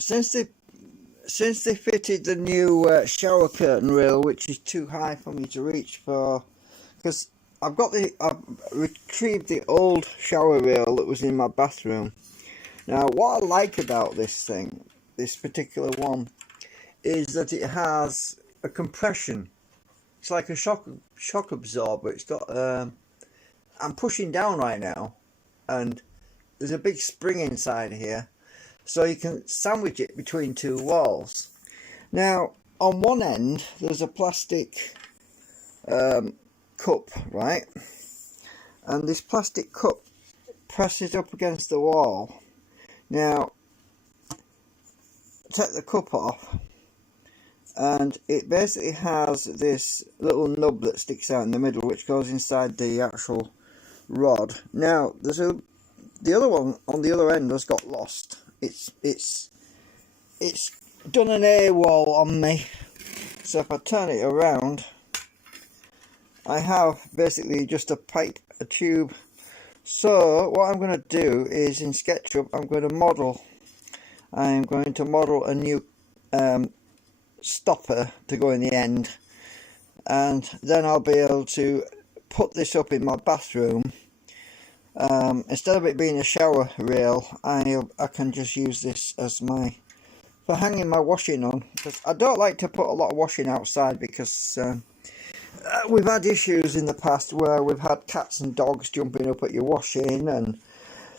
since they fitted the new shower curtain rail, which is too high for me to reach for, because I've retrieved the old shower rail that was in my bathroom. Now, what I like about this thing, this particular one, is that it has a compression. It's like a shock absorber. It's got I'm pushing down right now, and there's a big spring inside here, so you can sandwich it between two walls. Now, on one end there's a plastic cup, right? And this plastic cup presses up against the wall. Now, take the cup off, and it basically has this little nub that sticks out in the middle, which goes inside the actual rod. Now, the other one on the other end has got lost. It's done an AWOL on me. So if I turn it around, I have basically just a pipe, a tube. So what I'm going to do is, in SketchUp, I'm going to model a new stopper to go in the end, and then I'll be able to put this up in my bathroom. Instead of it being a shower rail, I can just use this as for hanging my washing on, because I don't like to put a lot of washing outside, because we've had issues in the past where we've had cats and dogs jumping up at your washing, and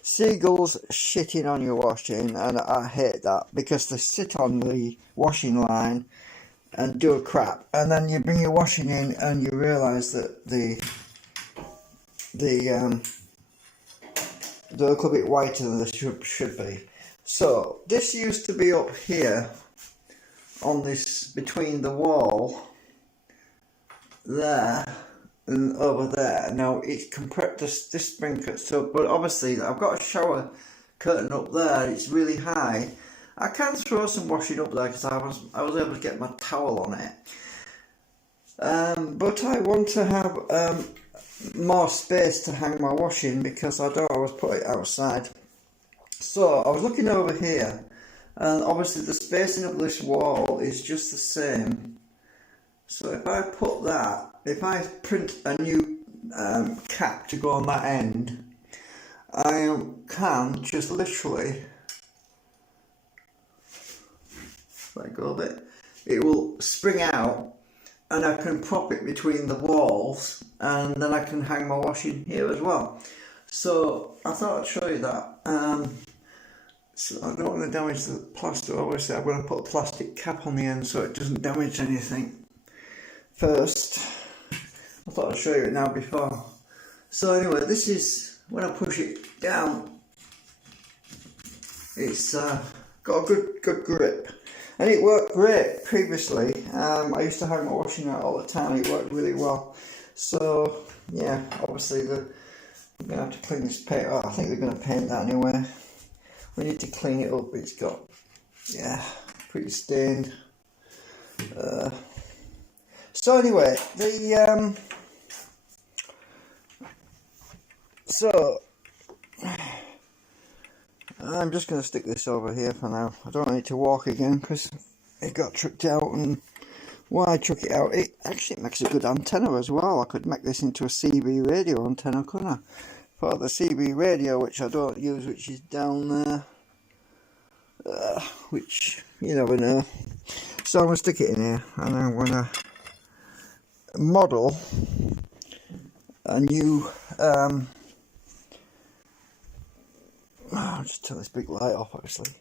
seagulls shitting on your washing, and I hate that, because they sit on the washing line and do a crap, and then you bring your washing in and you realise that they look a bit whiter than they should be. So this used to be up here on this, between the wall there and over there. Now it's compressed, this spring cuts up, but obviously I've got a shower curtain up there. It's really high. I can throw some washing up there because I was able to get my towel on it. But I want to have more space to hang my washing, because I don't always put it outside. So I was looking over here, and obviously the spacing of this wall is just the same. So if I put that, if I print a new cap to go on that end, I can just literally let go of it. It will spring out, and I can prop it between the walls, and then I can hang my washing here as well. So I thought I'd show you that. So I don't want to damage the plaster. Obviously I'm going to put a plastic cap on the end so it doesn't damage anything first. I thought I'd show you it now before. So anyway, this is, when I push it down, it's got a good grip. And it worked great previously. I used to hang my washing out all the time. It worked really well. So yeah, obviously I'm going to have to clean this paint. Oh, I think they're going to paint that anyway. We need to clean it up. It's got, yeah, pretty stained. So anyway, so I'm just going to stick this over here for now. I don't need to walk again because it got chucked out, and while I chuck it out, it actually makes a good antenna as well. I could make this into a CB radio antenna, couldn't I? For the CB radio, which I don't use, which is down there, which you never know. So I'm going to stick it in here, and I'm going to model a new I'll just turn this big light off actually.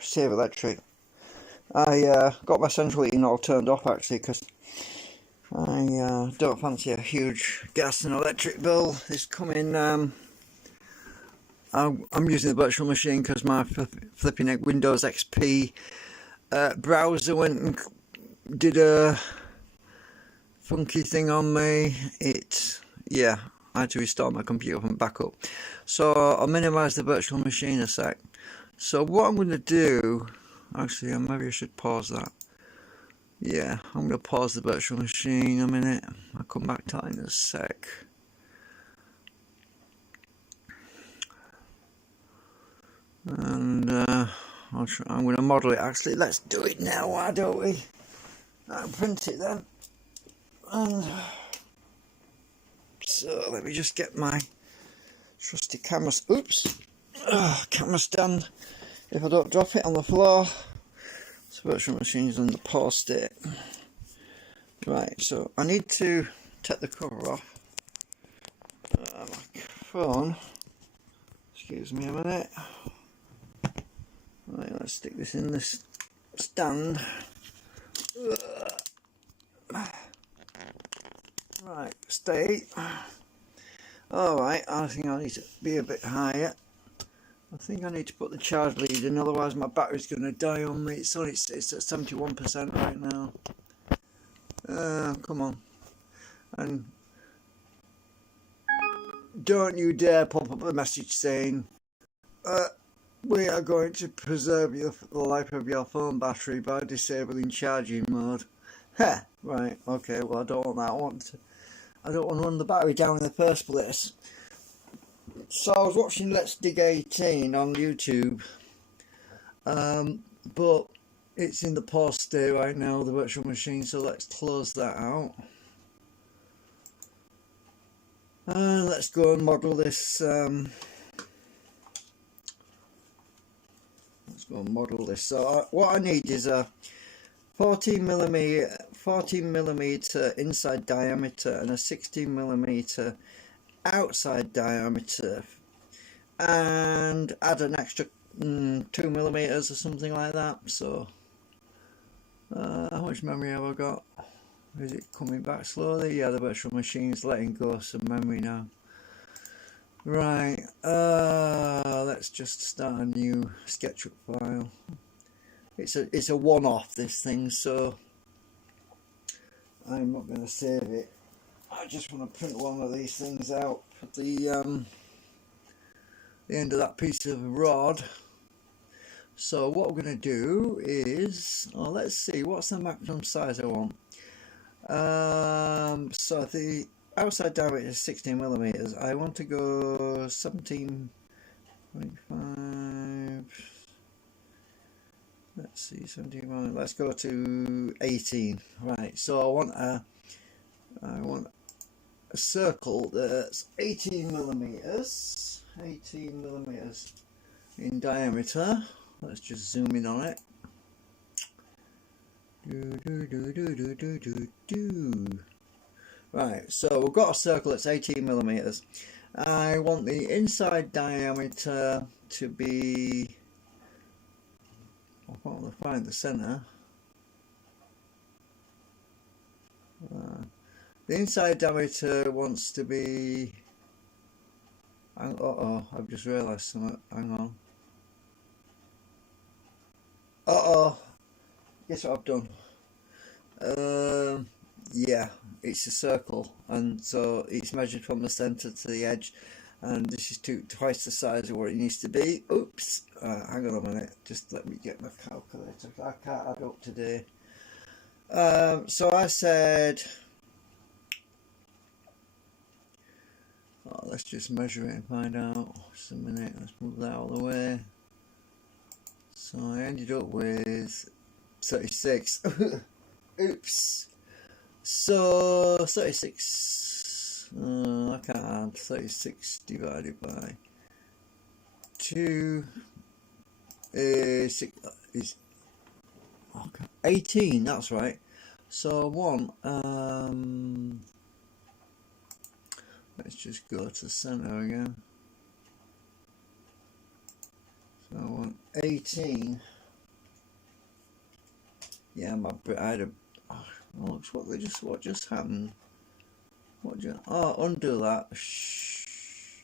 Save electric. I got my central heating all turned off actually, because I don't fancy a huge gas and electric bill. This coming. I'm using the virtual machine because my flipping Windows XP browser went and did a funky thing on me. Yeah, I had to restart my computer from backup. So I'll minimize the virtual machine a sec. So what I'm going to do, actually maybe I should pause that. Yeah, I'm going to pause the virtual machine a minute. I'll come back to that in a sec. . and I'm going to model it. Actually, let's do it now, why don't we? I'll print it then. And so let me just get my trusty camera. Oops, camera stand. If I don't drop it on the floor. So virtual machine's on the pause state. Right, so I need to take the cover off my phone. Excuse me a minute. Right, let's stick this in this stand. Right, stay. Alright, I think I need to be a bit higher. I think I need to put the charge lead in, otherwise my battery's going to die on me. It's at 71% right now. Come on. And don't you dare pop up a message saying, we are going to preserve the life of your phone battery by disabling charging mode. Heh, right, okay, well I don't want that. I don't want to run the battery down in the first place. So I was watching Let's Dig 18 on YouTube, but it's in the pause state right now, the virtual machine, so let's close that out. And let's go and model this. Let's go and model this. So what I need is a 14 millimeter inside diameter and a 16 millimeter outside diameter, and add an extra 2 millimeters or something like that. So how much memory have I got? Is it coming back slowly? Yeah, the virtual machine's letting go some memory now. Right, let's just start a new SketchUp file. It's a one-off, this thing, so I'm not going to save it. I just want to print one of these things out at the end of that piece of rod. So what we're going to do is, let's see, what's the maximum size I want? So the outside diameter is 16 millimeters. I want to go 17.5. Let's see, 17. Let's go to 18. Right. So I want a circle that's 18 millimeters. 18 millimeters in diameter. Let's just zoom in on it. Right, so we've got a circle that's 18 millimeters. I want the inside diameter to be, I want to find the center. The inside diameter wants to be, I've just realised something, hang on. Guess what I've done? Yeah, it's a circle, and so it's measured from the centre to the edge, and this is twice the size of what it needs to be. Oops, hang on a minute, just let me get my calculator, I can't add up today. So I said, let's just measure it and find out. Just a minute, let's move that out of the way. So I ended up with 36. Oops. So 36, I can't add. 36 divided by 2 is 18, that's right. So one, let's just go to the center again. So I want 18. Yeah, I had a, what just happened? Undo that. Shh.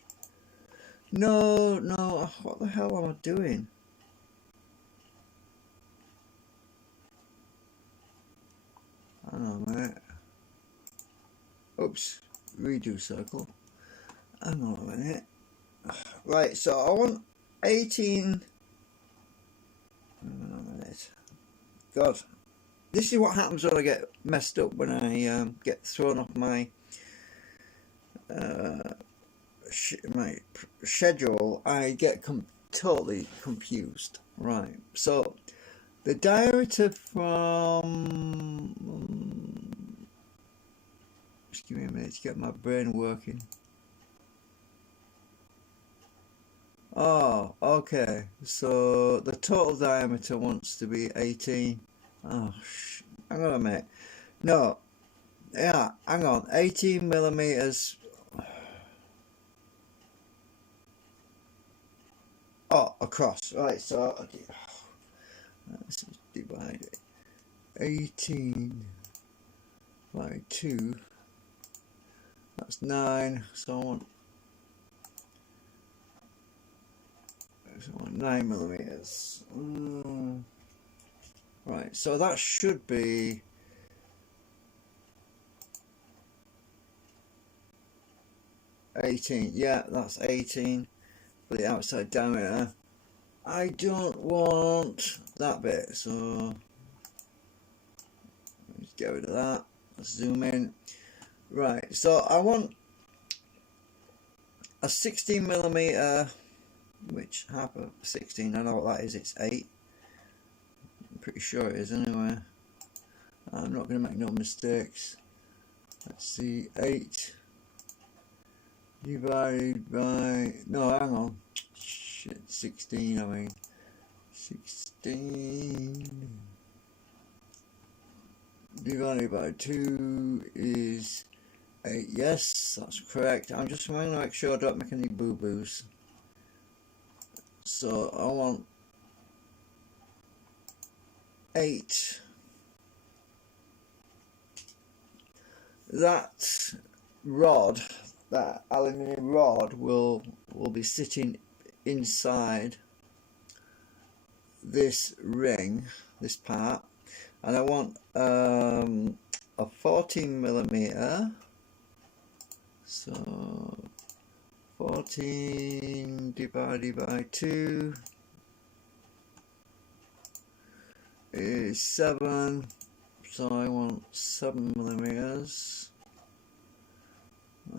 No, what the hell am I doing? Hang on a minute. Oops, redo circle. Hang on a minute. Right, so I want 18. Hang on a minute. God. This is what happens when I get messed up, when I get thrown off my my schedule. I get totally confused. Right, so the diameter from... just give me a minute to get my brain working. Oh, okay. So the total diameter wants to be 18. Oh, hang on a minute. No, yeah, hang on. 18 millimeters. Oh, across. Right, so let's divide it. 18 by 2. That's 9. So I want 9 millimeters. Right, so that should be 18. Yeah, that's 18 for the outside diameter. I don't want that bit, so let's get rid of that. Let's zoom in. Right, so I want a 16 millimeter, which half of 16, I know what that is, it's 8. I'm pretty sure it is anyway. I'm not going to make no mistakes. Let's see, 8 divided by, no, hang on, shit, 16, I mean, 16 divided by 2 is 8, yes, that's correct. I'm just going to make sure I don't make any boo-boos. So I want 8. That rod, that aluminium rod, will be sitting inside this ring, this part, and I want a 14 millimeter. So 14 divided by 2 is 7. So I want 7 millimeters.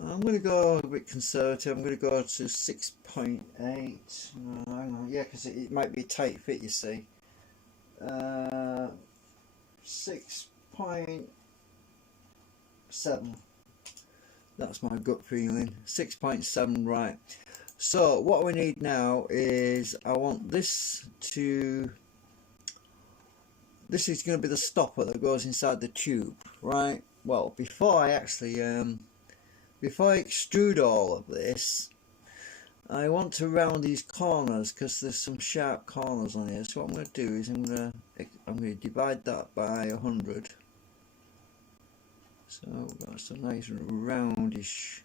I'm going to go a bit conservative. I'm going to go to 6.8. Hang on, yeah, because it might be a tight fit, you see. 6.7. That's my gut feeling. 6.7, right. So what we need now is, I want this to... this is going to be the stopper that goes inside the tube, right? Well, before I actually before I extrude all of this, I want to round these corners because there's some sharp corners on here. So what I'm going to do is I'm going to divide that by 100. So we've got some nice roundish.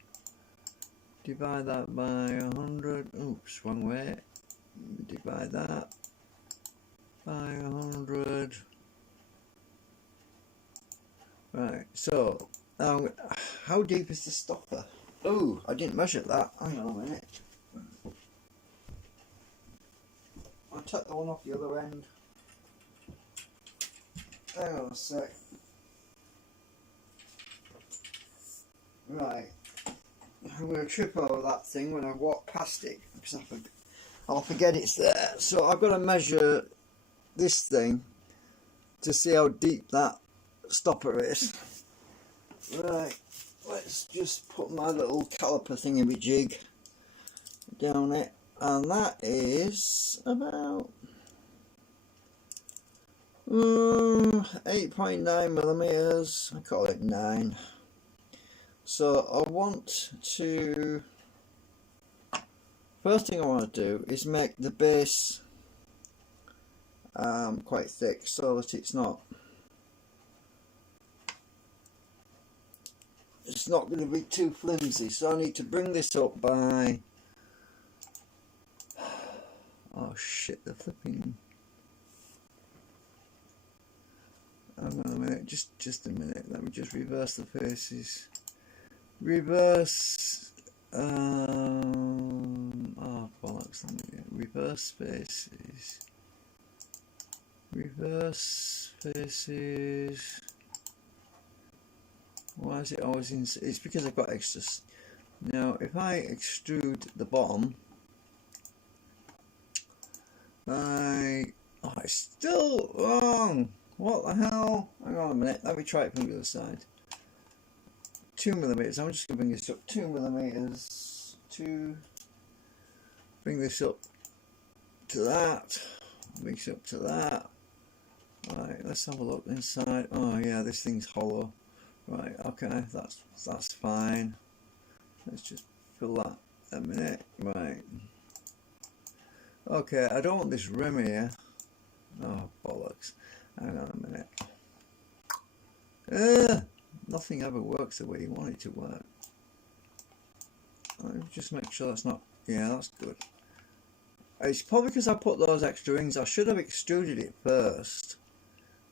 Divide that by 100. Oops, wrong way. Divide that by 100. Right, so how deep is the stopper? Oh, I didn't measure that. Hang on a minute. I'll take the one off the other end. Hang on a sec. Right, I'm going to trip over that thing when I walk past it because I'll forget it's there. So I've got to measure this thing to see how deep that stopper is. Right, let's just put my little caliper thingamajig down it, and that is about 8.9 millimeters. I call it 9. So I want to, first thing I want to do is make the base quite thick so that it's not going to be too flimsy. So I need to bring this up by, oh shit, the flipping, hang on a minute, just a minute, let me just reverse the faces. Reverse, oh bollocks, reverse faces, reverse faces. Why is it always in? It's because I've got extras. Now, if I extrude the bottom, Right. Oh, it's still wrong. What the hell? Hang on a minute. Let me try it from the other side. 2mm. I'm just going to bring this up 2mm. Bring this up to that. Mix up to that. Right, let's have a look inside. Oh yeah, this thing's hollow. Right, okay, that's fine. Let's just fill that a minute. Right. Okay, I don't want this rim here. Oh bollocks. Hang on a minute. Nothing ever works the way you want it to work. Let me just make sure that's not. Yeah, that's good. It's probably because I put those extra rings. I should have extruded it first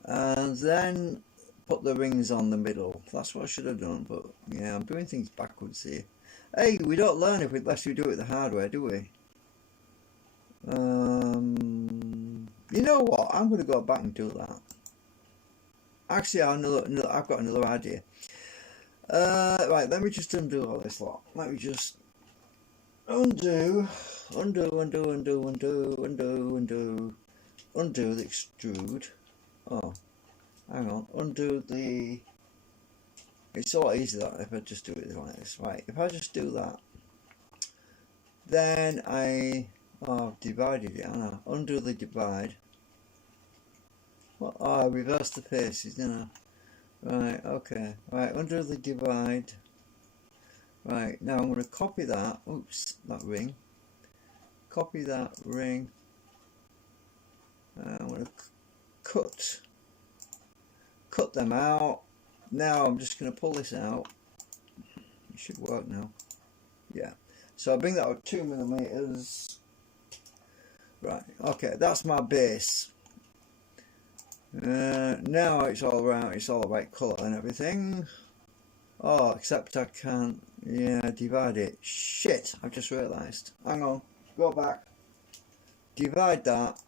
and then put the rings on the middle. That's what I should have done, but yeah, I'm doing things backwards here. Hey, we don't learn unless we do it the hard way, do we? You know what? I'm going to go back and do that. Actually, I've got another idea. Right, let me just undo all this lot. Let me just undo the extrude. Oh, hang on, undo the. It's a lot easier that if I just do it like this. Right, if I just do that, then I've divided it, haven't I? Undo the divide. What? Oh, I reversed the faces, didn't I? Right, okay. Right, undo the divide. Right, now I'm going to copy that. Oops, that ring. Copy that ring. I'm going to cut them out. Now I'm just going to pull this out. It should work now. Yeah. So I bring that up 2mm. Right. Okay, that's my base. Now it's all round. It's all the right colour and everything. Oh, except I can't. Yeah, divide it. Shit! I've just realised. Hang on. Go back. Divide that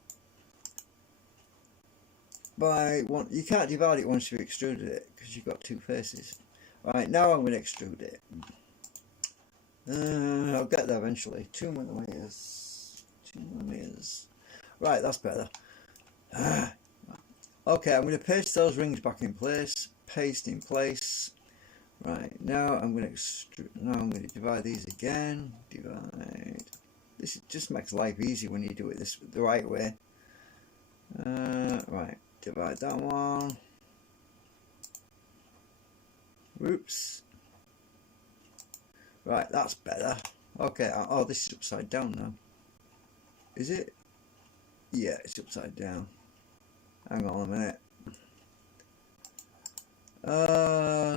by one. You can't divide it once you've extruded it because you've got two faces. Right, now I'm going to extrude it. I'll get there eventually. 2mm. 2mm. Right, that's better. Okay, I'm going to paste those rings back in place. Paste in place. Right, now I'm going to extrude. Now I'm going to divide these again. Divide. This just makes life easy when you do it the right way. Right, divide that one. Whoops. Right, that's better. Okay, oh, this is upside down now. Is it? Yeah, it's upside down. Hang on a minute.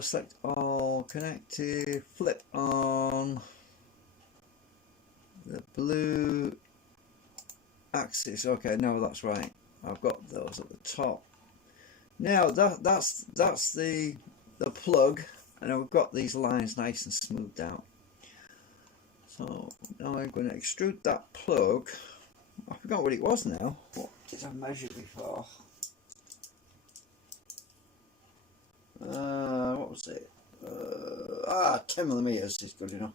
Select all, connected, flip on the blue axis. Okay, no, that's right. I've got those at the top. Now that's the plug, and I've got these lines nice and smoothed out. So now I'm going to extrude that plug. I forgot what it was now. What did I measure before? What was it? 10mm is good enough.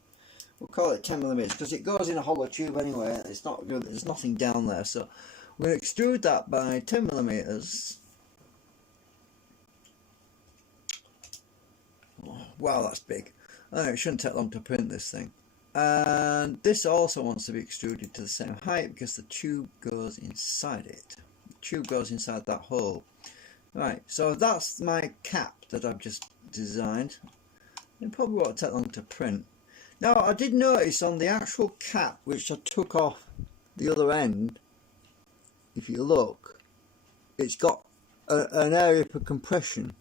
We'll call it 10mm because it goes in a hollow tube anyway. It's not good. There's nothing down there, so we'll extrude that by 10mm. Oh, wow, that's big. It shouldn't take long to print this thing. And this also wants to be extruded to the same height because the tube goes inside it. The tube goes inside that hole. Right, so that's my cap that I've just designed. It probably won't take long to print. Now, I did notice on the actual cap, which I took off the other end, if you look, it's got an area for compression.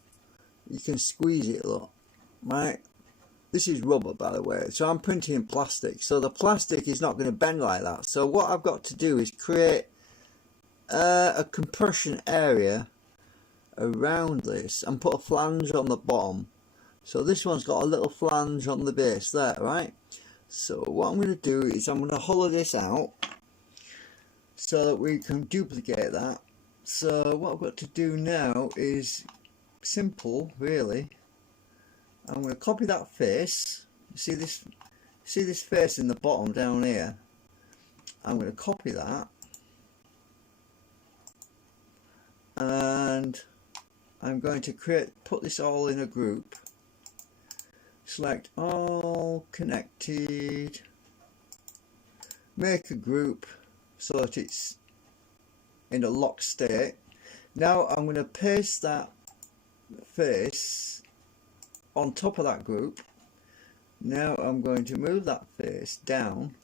You can squeeze it, look, right? This is rubber, by the way, so I'm printing in plastic, so the plastic is not going to bend like that. So what I've got to do is create a compression area around this and put a flange on the bottom. So this one's got a little flange on the base there, right? So what I'm going to do is I'm going to hollow this out so that we can duplicate that. So what I've got to do now is simple, really. I'm going to copy that face. See this face in the bottom down here? I'm going to copy that I'm going to put this all in a group. Select all, connected, make a group so that it's in a locked state. Now I'm going to paste that face on top of that group. Now I'm going to move that face down.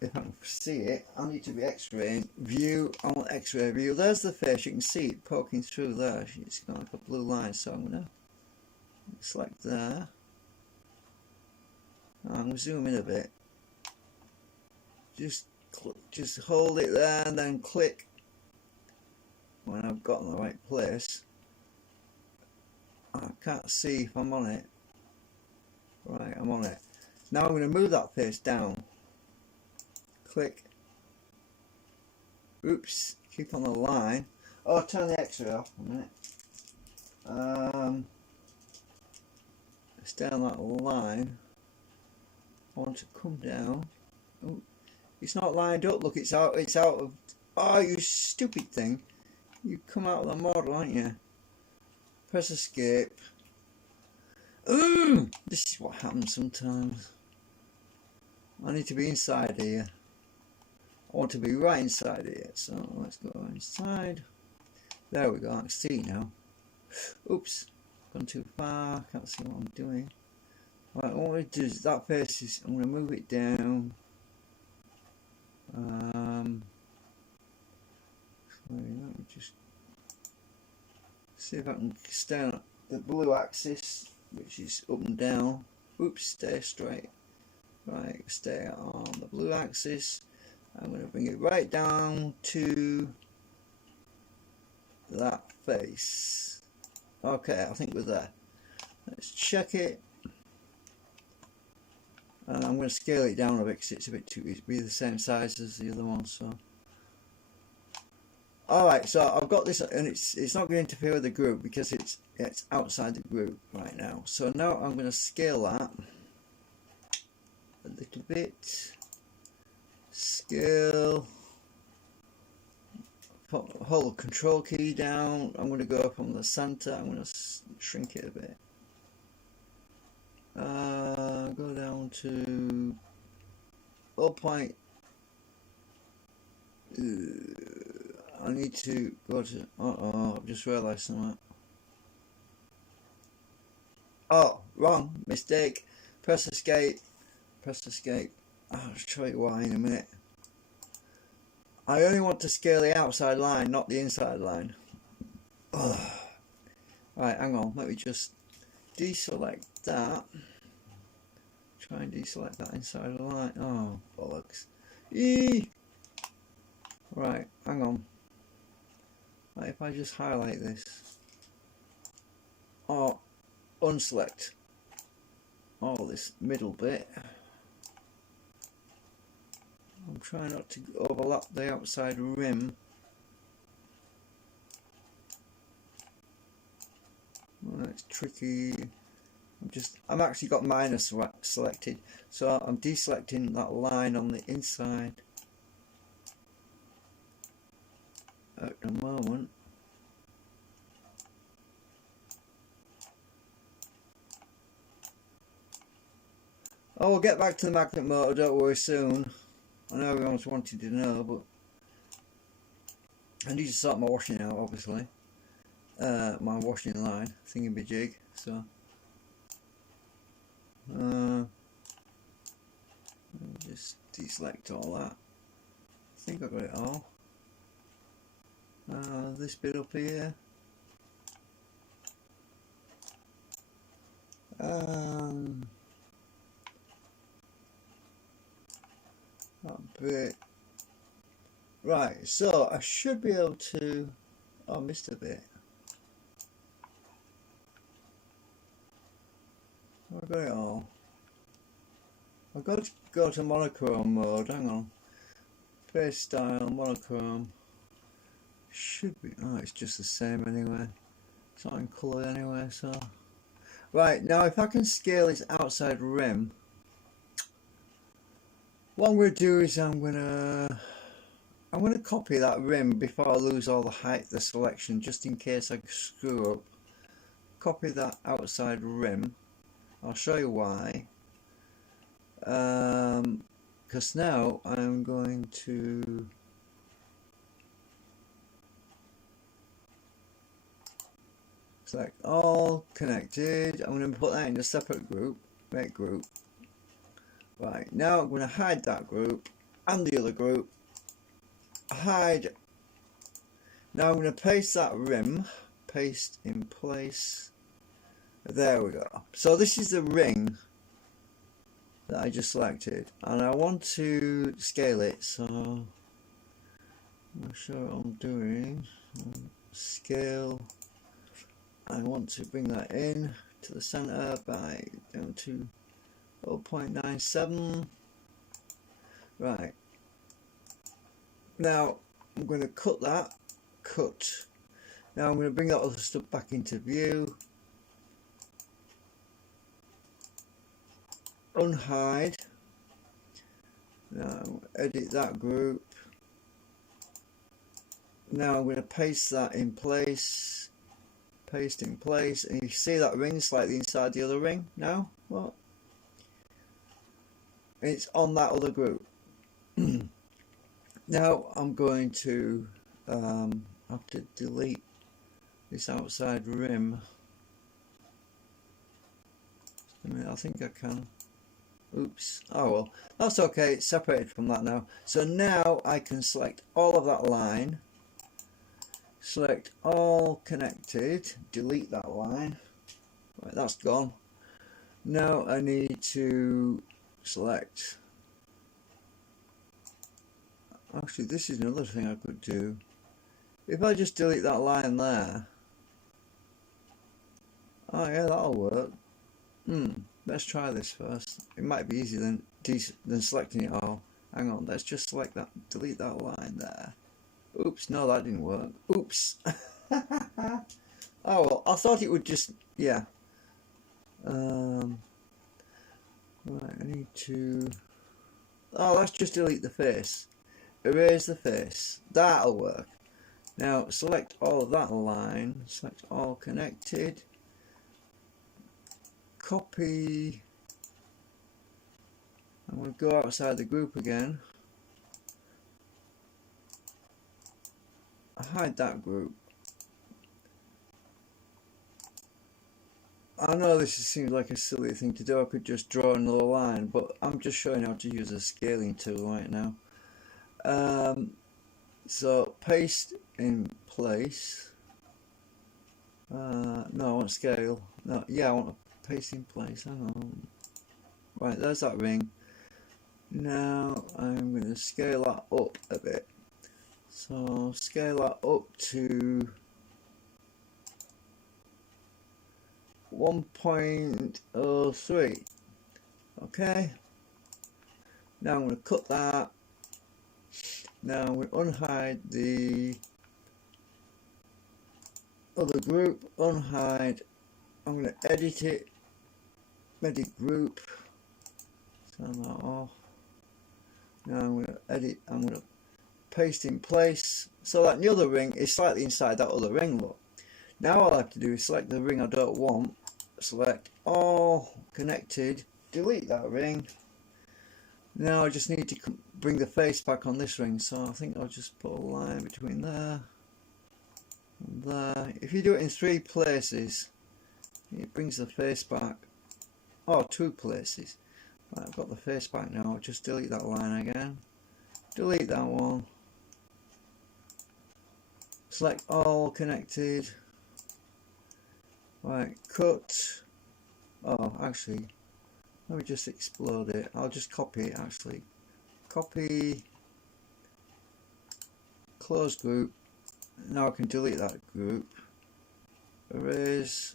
If I can see it, I need to be X-ray view. I want X-ray view. There's the face. You can see it poking through there. It's got like a blue line, so I'm going to select there. I'm going to zoom in a bit. Just hold it there and then click when I've got in the right place. I can't see if I'm on it. Right, I'm on it. Now I'm going to move that face down. Click. Oops, keep on the line. Oh, turn the X-ray off a minute. Stay on that line. I want to come down. Oh, it's not lined up. Look, it's out of. Oh, you stupid thing! You come out of the model, aren't you? Press escape. This is what happens sometimes. I need to be inside here. I want to be right inside here. So let's go inside. There we go. I can see now. Oops, gone too far. Can't see what I'm doing. Right, what I'm going to do is that face is. I'm going to move it down. Let me just see if I can stay on the blue axis, which is up and down. Oops, stay straight. Right, stay on the blue axis. I'm going to bring it right down to that face. Okay, I think we're there. Let's check it. And I'm going to scale it down a bit because it's a bit too, it's be the same size as the other one. So, alright, so I've got this, and it's not going to interfere with the group because it's outside the group right now. So now I'm going to scale that a little bit. Scale. Hold the control key down. I'm going to go from the center. I'm going to shrink it a bit. Go down to 0. I need to go to. I've just realised something. Oh, wrong, mistake. Press escape. Press escape. I'll show you why in a minute. I only want to scale the outside line, not the inside line. Right, hang on. Let me just deselect that. Try and deselect that inside the line. Oh, bollocks. Eee! Right, hang on. Like if I just highlight this. Or unselect all this middle bit. I'm trying not to overlap the outside rim. Well, that's tricky. I'm actually got minus selected, so I'm deselecting that line on the inside at the moment. Oh, we'll get back to the magnet motor, don't worry, soon. I know everyone's wanted to know, but I need to sort my washing out, obviously. My washing line, thingamajig, so. Just deselect all that. I think I got it all. This bit up here. That bit. Right, so I should be able to. Oh, I missed a bit. I got it all. I've got to go to monochrome mode. Hang on. Face style, monochrome. Should be. Oh, it's just the same anyway. It's not in colour anyway, so. Right, now if I can scale this outside rim, what I'm going to do is I'm going to I'm going to copy that rim before I lose all the selection, just in case I screw up. Copy that outside rim. I'll show you why. Because now I'm going to select all connected. I'm going to put that in a separate group, make group. Right, now I'm going to hide that group and the other group. Hide. Now I'm going to paste that rim, paste in place. There we go. So this is the ring that I just selected, and I want to scale it, so I'm not sure what I'm doing. Scale. I want to bring that in to the center by down to 0.97. Right. Now I'm going to cut that. Cut. Now I'm going to bring that other stuff back into view. Unhide. Now edit that group. Now I'm going to paste that in place. Paste in place, and you see that ring slightly inside the other ring now. What? It's on that other group. Now I'm going to have to delete this outside rim. I mean, I think I can. Oops. Oh well, that's okay. It's separated from that now. So now I can select all of that line. Select all connected. Delete that line. Right, that's gone. Now I need to select. Actually, this is another thing I could do. If I just delete that line there. Oh yeah, that'll work. Let's try this first. It might be easier than selecting it all. Hang on, let's just select that, delete that line there. Oops, no, that didn't work. Oops. Oh well, I thought it would just, yeah. Right, I need to. Oh, let's just delete the face. Erase the face. That'll work. Now select all of that line. Select all connected. Copy. I'm going to go outside the group again. Hide that group. I know this seems like a silly thing to do. I could just draw another line, but I'm just showing how to use a scaling tool right now. So paste in place. No, I want scale. No, yeah, I want to paste in place. Hang on. Right, there's that ring. Now I'm going to scale that up a bit. So scale that up to 1.03. Okay. Now I'm going to cut that. Now I'm going to unhide the other group. Unhide. I'm going to edit it. Edit group. Turn that off. Now I'm going to edit. I'm going to paste in place so that the other ring is slightly inside that other ring. Look. Now all I have to do is select the ring I don't want. Select all connected. Delete that ring. Now I just need to bring the face back on this ring, so I think I'll just put a line between there and there. If you do it in 3 places, it brings the face back. Oh, 2 places. Right, I've got the face back now. I'll just delete that line again. Delete that one. Select all connected. Right, cut. Oh, actually, let me just explode it. I'll just copy it actually. Copy. Close group. Now I can delete that group. Erase.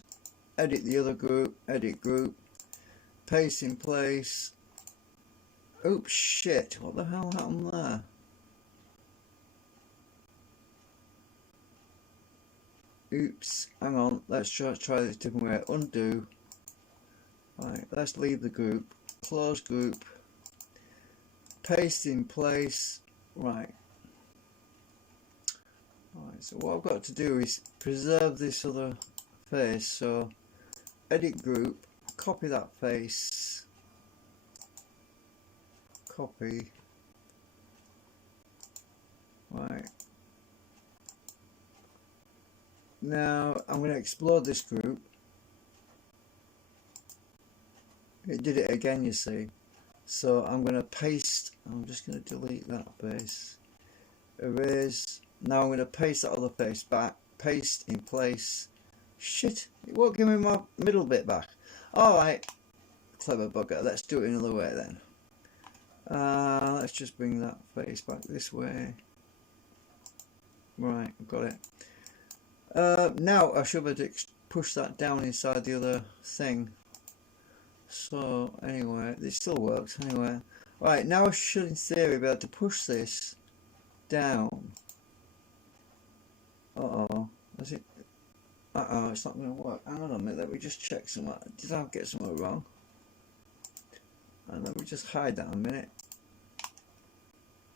Edit the other group. Edit group. Paste in place. Oops, shit. What the hell happened there? Oops. Hang on. Let's try this different way. Undo. Right, let's leave the group. Close group. Paste in place. Right. Right, so what I've got to do is preserve this other face, so edit group, copy that face, copy, right, now I'm going to explode this group. It did it again, you see, so I'm going to paste, I'm just going to delete that face, erase, now I'm going to paste that other face back, paste in place. Shit, it won't give me my middle bit back. Alright, clever bugger, let's do it another way then. Let's just bring that face back this way. Right, I've got it. Now I should be able to push that down inside the other thing. So anyway, this still works anyway. Right, now I should in theory be able to push this down. Uh-oh, is it? Uh-oh, it's not going to work. Hang on a minute, let me just check something. Did I get something wrong? And let me just hide that a minute.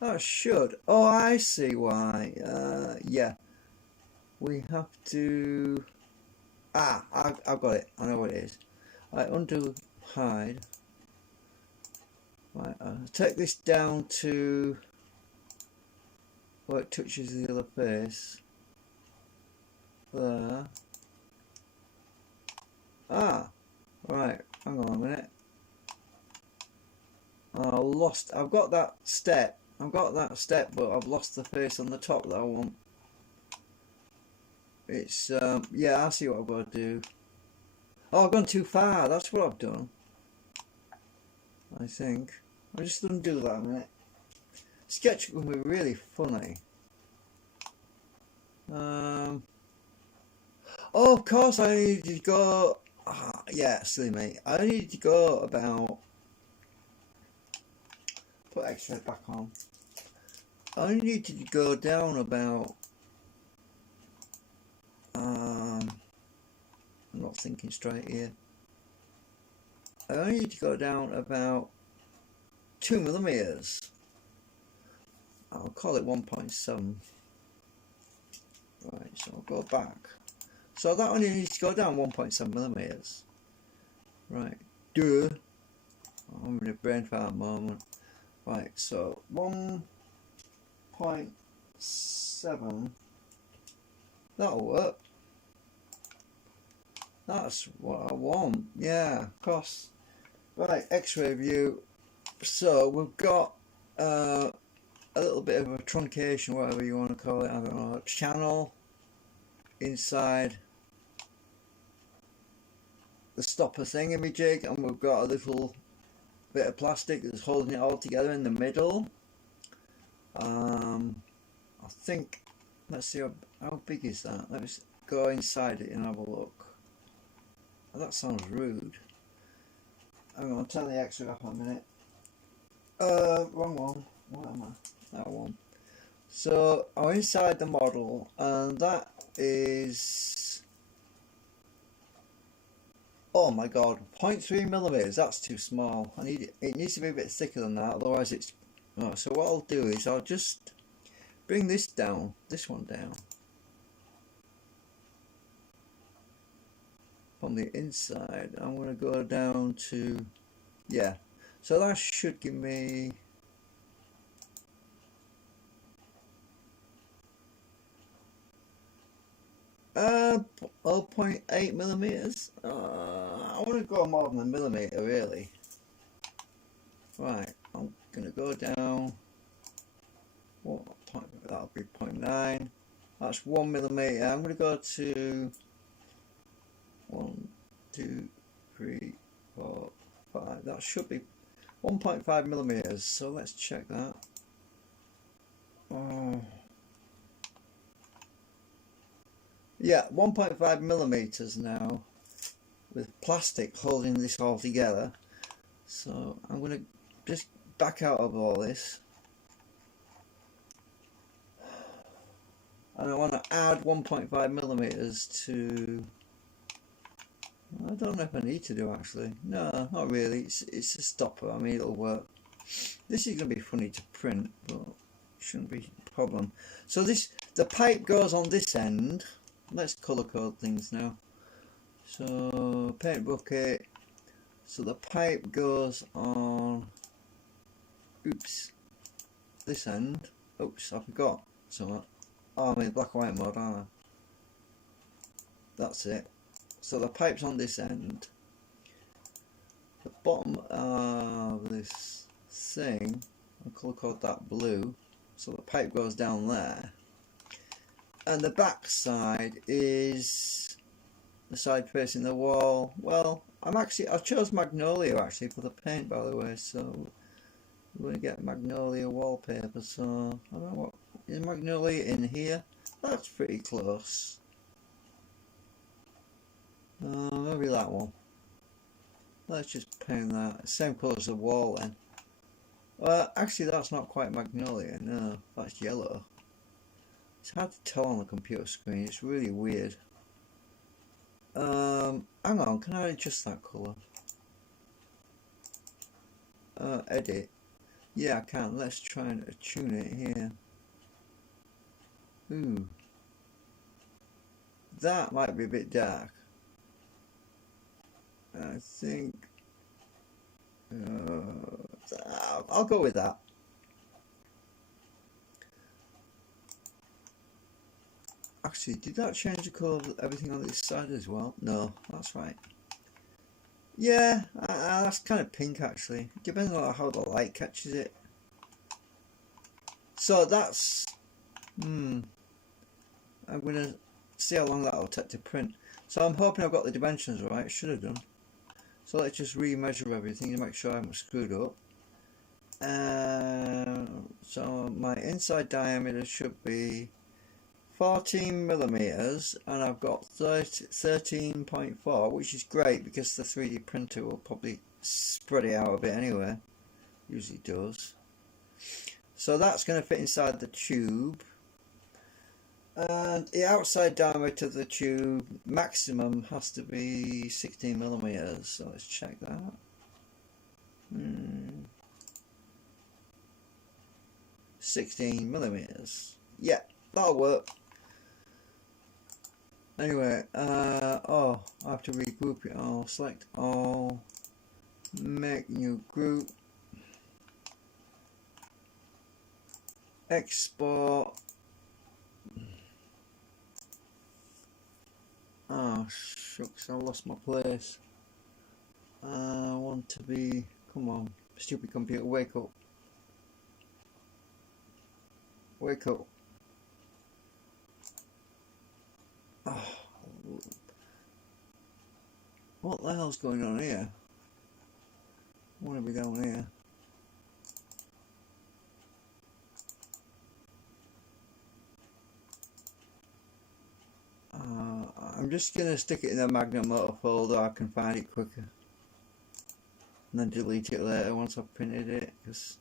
Oh, it should. Oh, I see why. Yeah. We have to... Ah, I've got it. I know what it is. I undo, hide. Right, I'll take this down to where it touches the other face. There. Ah, right, hang on a minute. I've got that step, but I've lost the face on the top that I want. It's, yeah, I see what I've got to do. Oh, I've gone too far, that's what I've done. I think. I'll just undo that a minute. Sketch will be really funny. Oh, of course I need to go... yeah, silly me. I need to go about... Put X-ray back on. I need to go down about... I'm not thinking straight here. I only need to go down about 2 millimeters. I'll call it 1.7. Right, so I'll go back. So that only needs to go down 1.7 millimeters. Right, duh. I'm in a brain fart moment. Right, so 1.7. That'll work. That's what I want. Yeah, of course. Right, X-ray view. So we've got a little bit of a truncation, whatever you want to call it. I don't know. Channel inside the stopper thingamajig, and we've got a little bit of plastic that's holding it all together in the middle. I think, let's see how big is that. Let's go inside it and have a look. Oh, that sounds rude. Hang on, turn the X-ray off a minute. Wrong one. What am I? That one. So I'm inside the model, and that is, oh my god, 0.3 millimeters. That's too small. I need it needs to be a bit thicker than that, otherwise it's... Oh, so what I'll do is I'll just bring this down, this one down from the inside. I'm going to go down to, yeah, so that should give me 0.8 millimeters. I want to go more than a millimeter really. Right, I'm going to go down, what point, that'll be 0.9, that's 1 millimeter. I'm going to go to 1, 2, 3, 4, 5, that should be 1.5 millimeters, so let's check that. Yeah, 1.5 millimeters now, with plastic holding this all together. So I'm going to just back out of all this, and I want to add 1.5 millimeters to... I don't know if I need to do actually. No, not really. It's a stopper. I mean, it'll work. This is going to be funny to print, but shouldn't be a problem. So the pipe goes on this end. Let's colour code things now. So paint bucket. So the pipe goes on, oops, this end. Oops, I forgot something. Oh, I'm in black and white mode, aren't I? That's it. So the pipe's on this end. The bottom of this thing, I'll colour code that blue. So the pipe goes down there. And the back side is the side facing the wall. Well, I chose Magnolia actually for the paint, by the way, so we're going to get Magnolia wallpaper. So I don't know, what is Magnolia in here? That's pretty close. Maybe that one. Let's just paint that same colour as the wall then. Well, actually that's not quite Magnolia, no, that's yellow. It's hard to tell on the computer screen, it's really weird. Hang on, can I adjust that colour? Edit. Yeah, I can. Let's try and tune it here. Ooh. That might be a bit dark. I think... I'll go with that. Actually, did that change the colour of everything on this side as well? No, that's right. Yeah, that's kind of pink actually. Depends on how the light catches it. So that's... I'm going to see how long that'll take to print. So I'm hoping I've got the dimensions right. Should have done. So let's just remeasure everything to make sure I haven't screwed up. So my inside diameter should be 14 millimeters, and I've got 13.4, which is great because the 3D printer will probably spread it out a bit anyway. Usually does. So that's going to fit inside the tube. And the outside diameter of the tube maximum has to be 16 millimeters. So let's check that. 16 millimeters. Yeah, that'll work. Anyway, I have to regroup it all. Select all, make new group, export. Oh shucks, I lost my place. I want to be, come on, stupid computer, wake up. Wake up. Oh, what the hell's going on here? I want to be down here. I'm just going to stick it in the Magnet Motor folder. I can find it quicker. And then delete it later once I've printed it. Cause,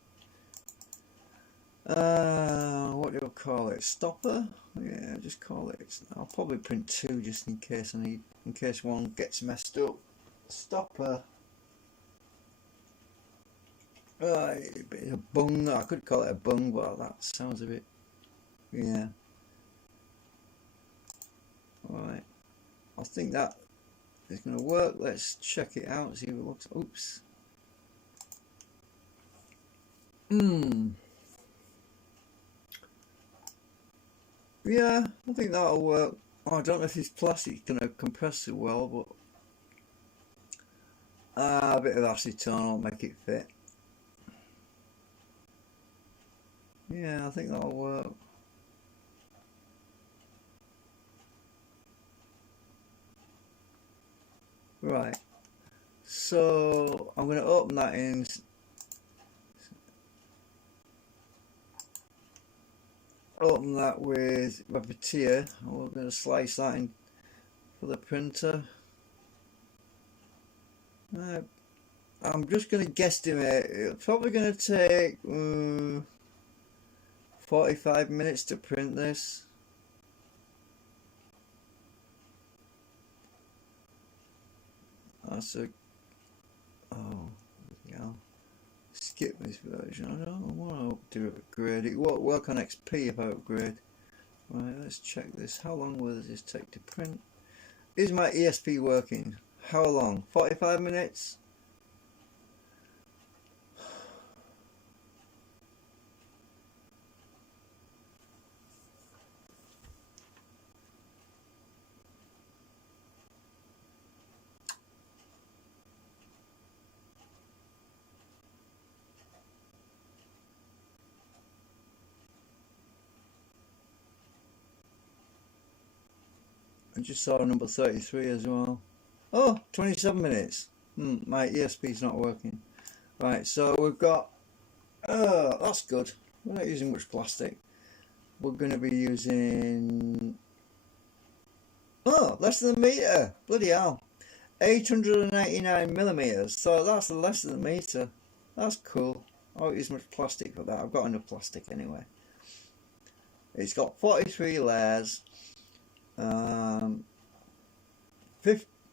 what do I call it? Stopper? Yeah, just call it. I'll probably print two just in case in case one gets messed up. Stopper. A bung. I could call it a bung, but that sounds a bit. Yeah. Alright. I think that is going to work. Let's check it out. See if it looks. Oops. Yeah, I think that'll work. Oh, I don't know if this plastic's going to compress it well, but a bit of acetone will make it fit. Yeah, I think that'll work. Right, so I'm going to open that in. Open that with Repetier. We're going to slice that in for the printer. I'm just going to guesstimate. It's probably going to take 45 minutes to print this. That's a... oh, yeah. skip this version. I don't want to upgrade. It won't work on XP if I upgrade. Right, let's check this. How long will this take to print? Is my ESP working? How long? 45 minutes? I just saw number 33 as well. Oh, 27 minutes. My ESP's not working. Right, so we've got... Oh, that's good. We're not using much plastic. We're going to be using... Oh, less than a metre. Bloody hell. 889 millimetres. So that's less than a metre. That's cool. I won't use much plastic for that. I've got enough plastic anyway. It's got 43 layers.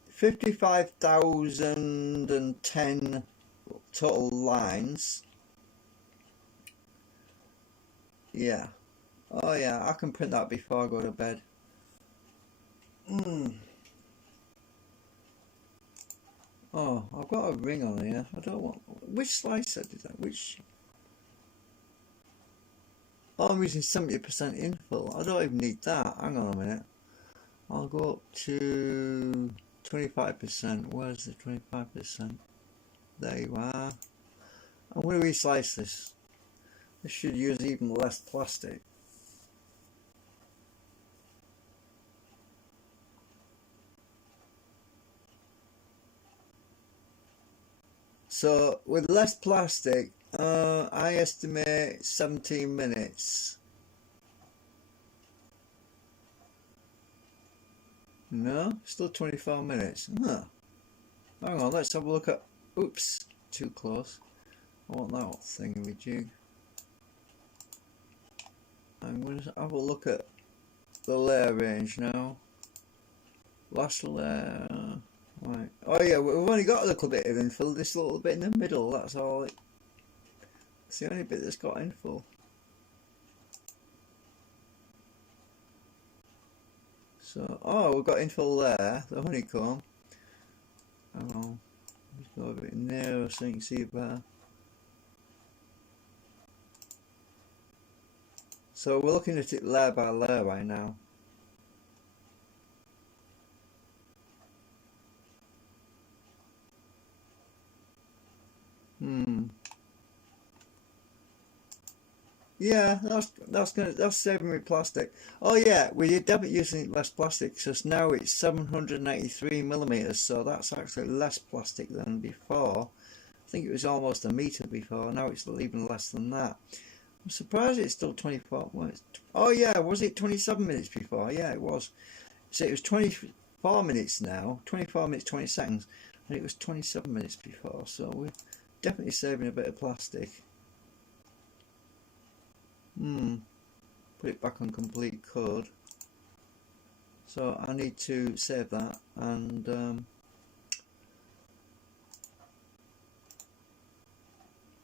55,010 total lines. Yeah. Oh yeah, I can print that before I go to bed. Oh, I've got a ring on here. I don't want... Which slicer did that? Which... Oh, I'm using 70% infill. I don't even need that. Hang on a minute. I'll go up to 25%. Where's the 25%? There you are. I'm going to reslice this. This should use even less plastic. So with less plastic, I estimate 17 minutes. No, still 24 minutes. Huh. Hang on, let's have a look at... Oops, too close. I want that thingamajig. I'm going to have a look at the layer range now. Last layer... Right. Oh yeah, we've only got a little bit of infill, this little bit in the middle, that's all. It's the only bit that's got infill. So, oh, we've got infill there, the honeycomb. Hang on, just go a bit narrower so you can see it better. So we're looking at it layer by layer right now. Yeah, that's saving me plastic. Oh yeah, we did definitely using less plastic, so now it's 783 millimeters, so that's actually less plastic than before. I think it was almost a meter before, now it's even less than that. I'm surprised it's still 24 minutes. Oh yeah, was it 27 minutes before? Yeah, it was. So it was 24 minutes now, 24 minutes 20 seconds, and it was 27 minutes before, so we're definitely saving a bit of plastic. Put it back on complete code. So I need to save that, and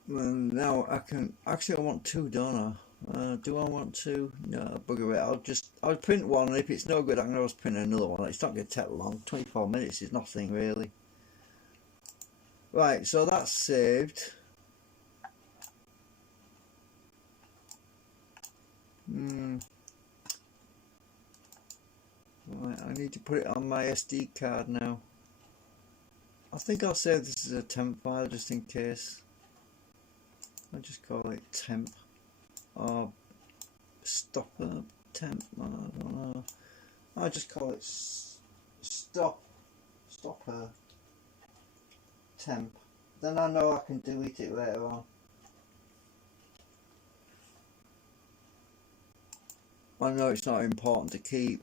well, now I can actually I want two, don't I? Do I want two? No, bugger it. I'll print one, and if it's no good I can always print another one. It's not going to take long. 24 minutes is nothing really. Right, so that's saved. Right, I need to put it on my SD card now. I think I'll save this as a temp file just in case. I'll just call it temp or stopper temp. I don't know. I'll just call it stopper temp. Then I know I can delete it later on. I know it's not important to keep.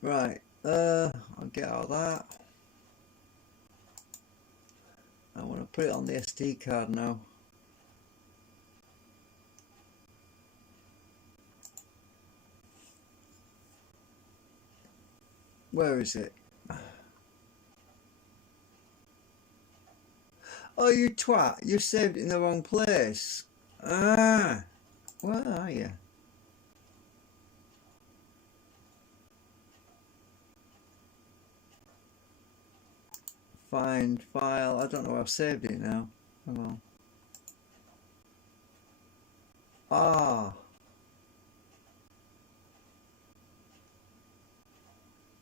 Right, I'll get out of that. I want to put it on the SD card now. Where is it? Oh, you twat! You saved it in the wrong place. Ah, where are you? Find file. I don't know where I've saved it now. Hang on. Ah.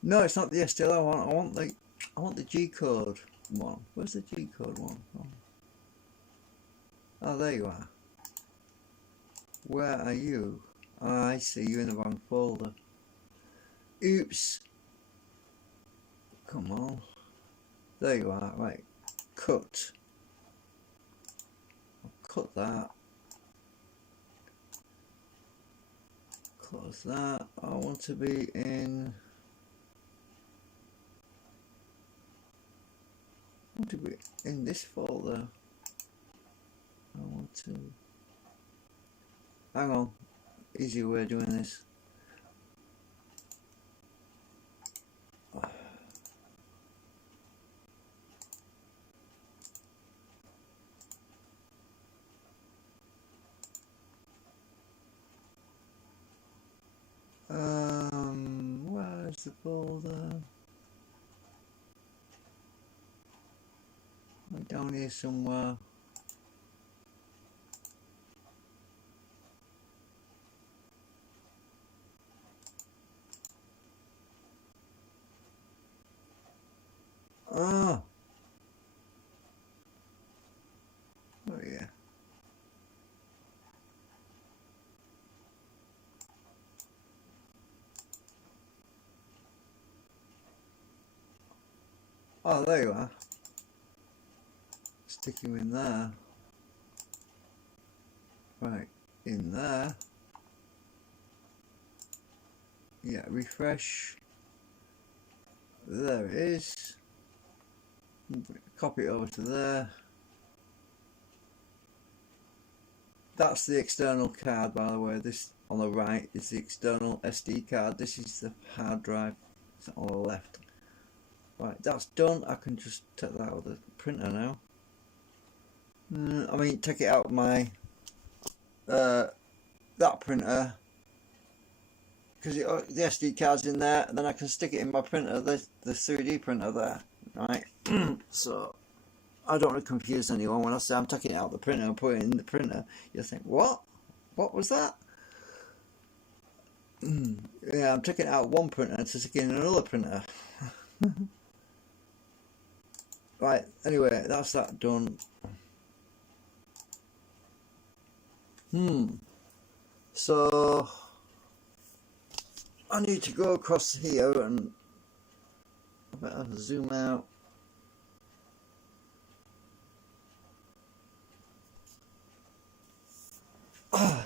No, it's not the STL I want. I want the G code one. Where's the G code one? Oh, there you are. Where are you? Oh, I see you in the wrong folder. Oops. Come on. There you are. Right. Cut. I'll cut that. Close that. I want to be in. I want to be in this folder. I want to. Hang on. Easy way of doing this. Where's the folder? Like down here somewhere. Ah. Oh yeah. Oh, there you are. Stick you in there. Right, in there. Yeah, refresh. There it is. Copy it over to there. That's the external card, by the way. This on the right is the external SD card. This is the hard drive. It's on the left. Right, that's done. I can just take that out of the printer now. I mean, take it out of my that printer, because the SD card's in there, and then I can stick it in my printer, the 3D printer there, right? So I don't want to confuse anyone when I say I'm taking it out of the printer and putting it in the printer. You think, what was that? Yeah, I'm taking it out of one printer to stick it in another printer. Right, anyway, that's that done. So I need to go across here, and I better zoom out. I'm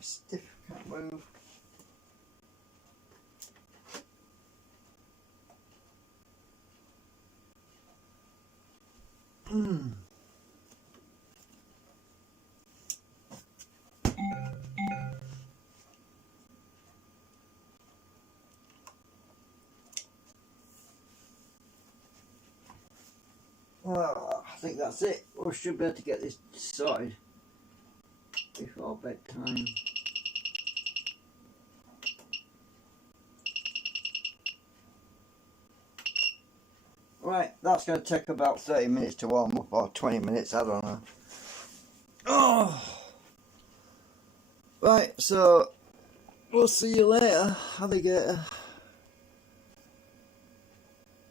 stiff, can't move. Well, I think that's it. We should be able to get this sorted before bedtime. Right, that's going to take about 30 minutes to warm up, or 20 minutes, I don't know. Oh! Right, so we'll see you later, alligator.